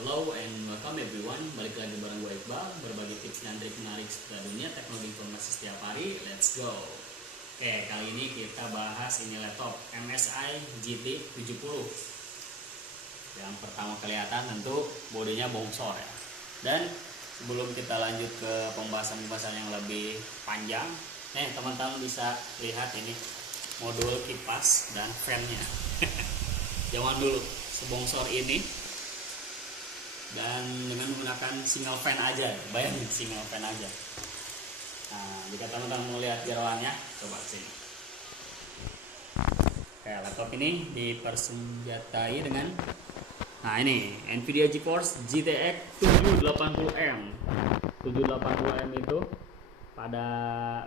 Hello and welcome everyone. Balik lagi bareng gue Iqbal, berbagi tips dan trik menarik seputar dunia teknologi informasi setiap hari. Let's go. Oke, kali ini kita bahas ini laptop MSI GT70. Yang pertama kelihatan tentu bodinya bongsor ya. Dan sebelum kita lanjut ke pembahasan-pembahasan yang lebih panjang, teman-teman bisa lihat ini modul kipas dan fan-nya. Zaman dulu sebongsor ini, dan dengan menggunakan single fan aja, bayangin single fan aja. Nah, jika teman-teman mau lihat jeroannya, coba sini. Kayak laptop ini dipersenjatai dengan, nah ini Nvidia GeForce GTX 780M. 780M itu pada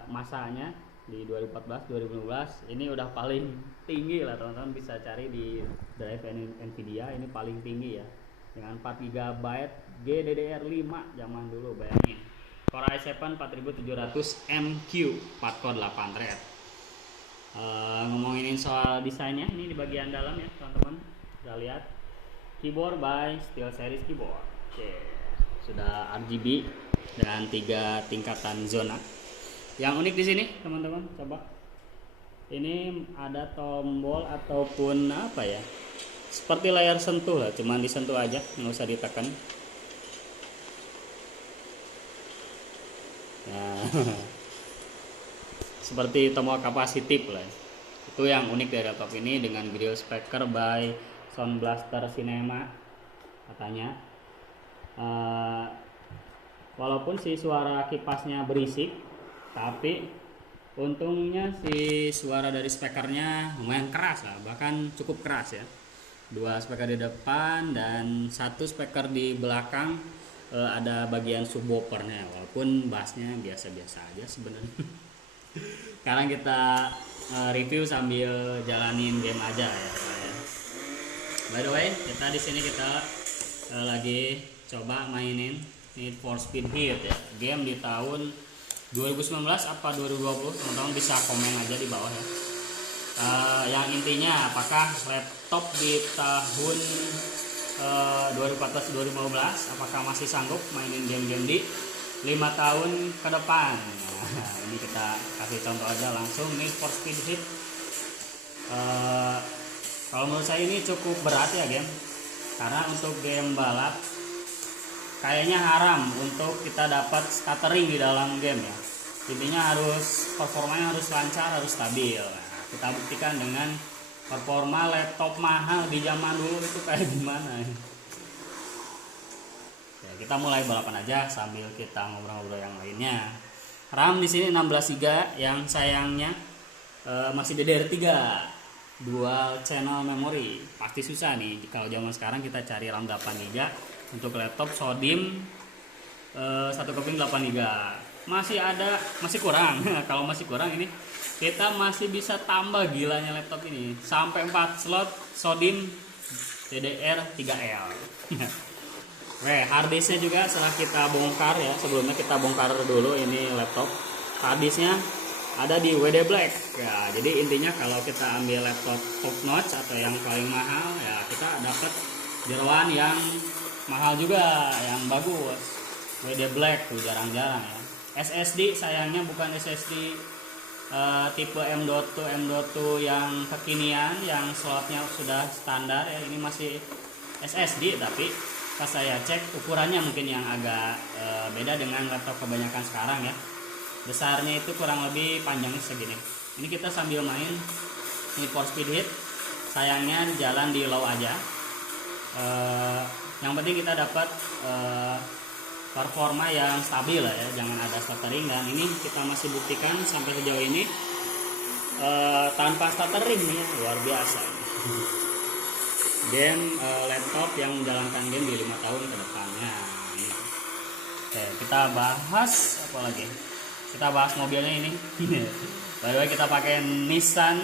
masanya di 2014-2015 ini udah paling tinggi lah, teman-teman bisa cari di drive Nvidia, ini paling tinggi ya, dengan 4 GB GDDR5 zaman dulu, bayangin. Core i7 4700MQ 4 core 8 thread. Ngomongin soal desainnya, ini di bagian dalam ya teman-teman, kita lihat keyboard by SteelSeries keyboard. Oke, sudah RGB dengan 3 tingkatan zona. Yang unik di sini teman-teman, coba ini ada tombol ataupun apa ya, seperti layar sentuh lah, cuman disentuh aja, nggak usah ditekan. Nah, seperti tombol kapasitif lah. Itu yang unik dari laptop ini, dengan grill speaker by Sound Blaster Cinema katanya. Walaupun si suara kipasnya berisik, tapi untungnya si suara dari speakernya lumayan keras lah, bahkan cukup keras ya. 2 speaker di depan dan 1 speaker di belakang, ada bagian subwoofernya, walaupun bassnya biasa-biasa aja sebenarnya. Sekarang kita review sambil jalanin game aja ya. By the way, kita di sini kita lagi coba mainin Need for Speed Heat ya, game di tahun 2019 apa 2020, teman-teman bisa komen aja di bawah ya. Yang intinya, apakah laptop di tahun 2014-2015 apakah masih sanggup mainin game-game di 5 tahun ke depan. Nah, ini kita kasih contoh aja langsung, Need for Speed Heat. Kalau menurut saya ini cukup berat ya game, karena untuk game balap kayaknya haram untuk kita dapat stuttering di dalam game ya. Intinya harus performanya harus lancar, harus stabil. Nah, kita buktikan dengan performa laptop mahal di zaman dulu itu kayak gimana ya. Kita mulai balapan aja sambil kita ngobrol-ngobrol yang lainnya. RAM di sini 16 GB, yang sayangnya masih DDR3, dual channel memory. Pasti susah nih kalau zaman sekarang kita cari RAM 8 GB untuk laptop SODIMM 1 keping 8 GB. Masih kurang. Kalau masih kurang, ini kita masih bisa tambah gilanya laptop ini sampai 4 slot SODIMM DDR3L. Harddisknya juga setelah kita bongkar ya, sebelumnya kita bongkar dulu ini laptop. Harddisknya ada di WD Black ya, jadi intinya kalau kita ambil laptop top notch atau yang paling mahal ya, kita dapat jeroan yang mahal juga, yang bagus. WD Black tuh jarang-jarang ya. SSD sayangnya bukan SSD tipe M.2 yang kekinian, yang slotnya sudah standar ya. Ini masih SSD, tapi pas saya cek ukurannya mungkin yang agak beda dengan laptop kebanyakan sekarang ya. Besarnya itu kurang lebih panjangnya segini. Ini kita sambil main Need for Speed Heat, sayangnya jalan di low aja. Yang penting kita dapat performa yang stabil lah ya, jangan ada stuttering. Dan ini kita masih buktikan sampai sejauh ini tanpa stuttering nih ya, luar biasa. Game laptop yang menjalankan game di 5 tahun ke depannya. Oke, kita bahas apa lagi? Kita bahas mobilnya ini. By the way, kita pakai Nissan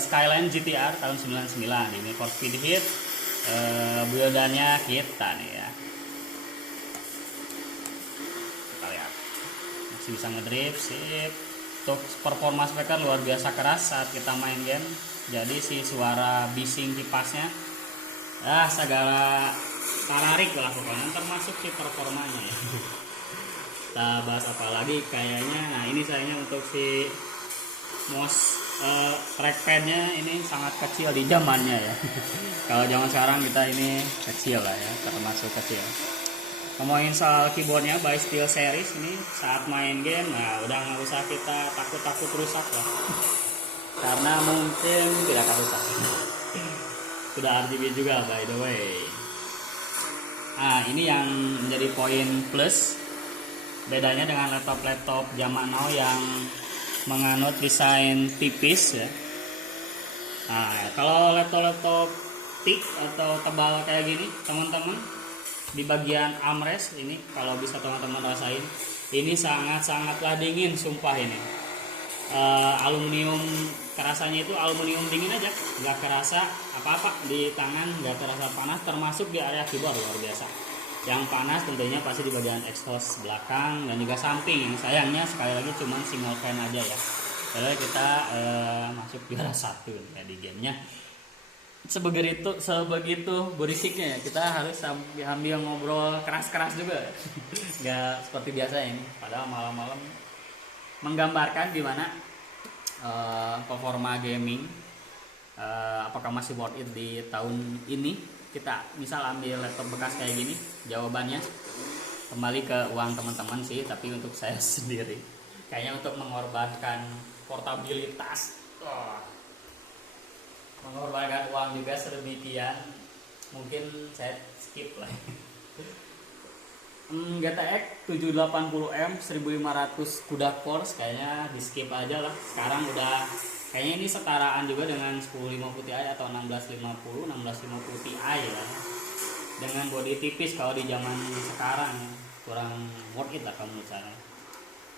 Skyline GTR tahun 99. Ini for Speed Heat, buildannya kita nih ya. Kita lihat, masih bisa ngedrift, sip. Untuk performa speaker luar biasa keras saat kita main game. Jadi si suara bising kipasnya segala Tararik lah pokoknya, termasuk si performanya ya. Kita bahas apa lagi kayaknya. Nah ini sayangnya untuk si mouse trackpadnya ini sangat kecil di zamannya ya. Kalau zaman sekarang kita ini kecil lah ya, termasuk kecil. Ngomongin soal keyboardnya by Steel Series ini, saat main game nah udah nggak usah kita takut rusak lah, karena mungkin tidak akan rusak. Sudah RGB juga by the way. Nah ini yang menjadi poin plus bedanya dengan laptop-laptop zaman now yang menganut desain tipis ya. Nah kalau laptop-laptop thick atau tebal kayak gini teman-teman, di bagian armrest ini kalau bisa teman-teman rasain, ini sangat-sangatlah dingin sumpah ini. Aluminium, kerasanya itu aluminium dingin aja, nggak kerasa apa-apa di tangan, nggak terasa panas, termasuk di area keyboard luar biasa. Yang panas tentunya pasti di bagian exhaust belakang dan juga samping. Sayangnya sekali lagi cuma single fan aja ya. Jadi kita masuk juara 1 ya di gamenya. Sebegitu berisiknya ya, kita harus sambil ngobrol keras-keras juga. Nggak seperti biasa ini. Padahal malam-malam menggambarkan gimana performa gaming, apakah masih worth it di tahun ini. Kita misal ambil laptop bekas kayak gini, jawabannya kembali ke uang teman-teman sih, tapi untuk saya sendiri kayaknya untuk mengorbankan portabilitas, mengorbankan uang juga sedemikian, mungkin saya skip lah. GTX 780M 1500 CUDA cores kayaknya di skip aja lah. Sekarang udah kayaknya ini setaraan juga dengan 1050 Ti atau 1650 Ti ya. Dengan body tipis kalau di zaman sekarang kurang worth it lah kalau menurut saya.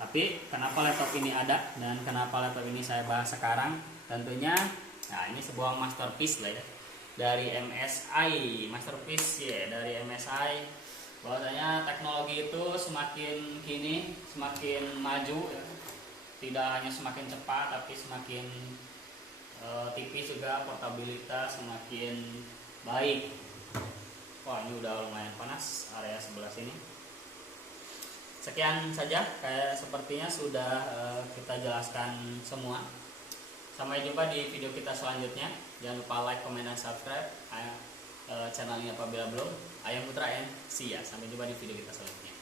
Tapi kenapa laptop ini ada dan kenapa laptop ini saya bahas sekarang? Tentunya nah ini sebuah masterpiece lah ya. Dari MSI, masterpiece ya dari MSI. Bahwasanya teknologi itu semakin kini semakin maju ya. Tidak hanya semakin cepat tapi semakin tipis juga, portabilitas semakin baik. Wah ini udah lumayan panas area sebelah sini. Sekian saja, kayak sepertinya sudah kita jelaskan semua. Sampai jumpa di video kita selanjutnya. Jangan lupa like, comment, dan subscribe channel ini apabila belum. Ayam Putra and see ya. Sampai jumpa di video kita selanjutnya.